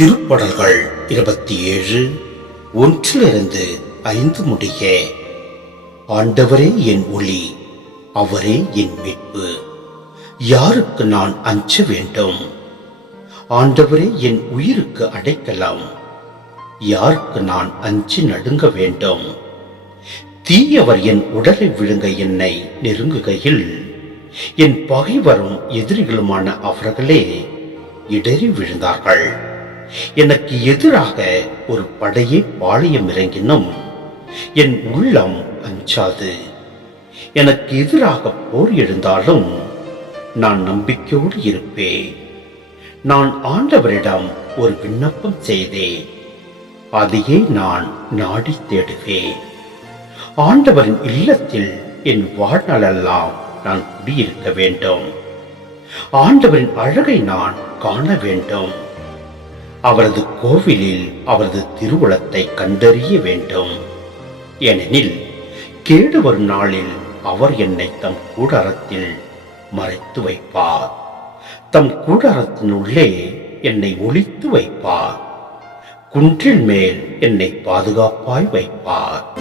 திருப்படல்கள் இருபத்தி ஏழு ஒன்றிலிருந்து ஐந்து முடிய ஆண்டவரே என் ஒளி அவரே என் மீட்பு. யாருக்கு நான் அஞ்ச வேண்டும்? ஆண்டவரே என் உயிருக்கு அடைக்கலாம். யாருக்கு நான் அஞ்சு நடுங்க வேண்டும்? தீயவர் என் உடலை விழுங்க என்னை நெருங்குகையில் என் பகைவரும் எதிரிகளுமான அவர்களே இடறி விழுந்தார்கள். எனக்கு எதிராக ஒரு படையே பாளையம் இறங்கினும் என் உள்ளம் அஞ்சாது. எனக்கு எதிராக போர் எழுந்தாலும் நான் நம்பிக்கையோடு இருப்பேன். நான் ஆண்டவரிடம் ஒரு விண்ணப்பம் செய்தேன். அதையே நான் நாடி தேடுவேன். ஆண்டவரின் இல்லத்தில் என் வாழ்நாளெல்லாம் நான் குடியிருக்க வேண்டும். ஆண்டவரின் அழகை நான் காண வேண்டும். அவரது கோவிலில் அவரது திருவுளத்தை கண்டறிய வேண்டும். ஏனெனில் கேடு வரும் நாளில் அவர் என்னை தம் கூடாரத்தில் மறைத்து வைப்பார். தம் கூடாரத்தினுள்ளே என்னை ஒழித்து வைப்பார். குன்றில் மேல் என்னை பாதுகாப்பாய் வைப்பார்.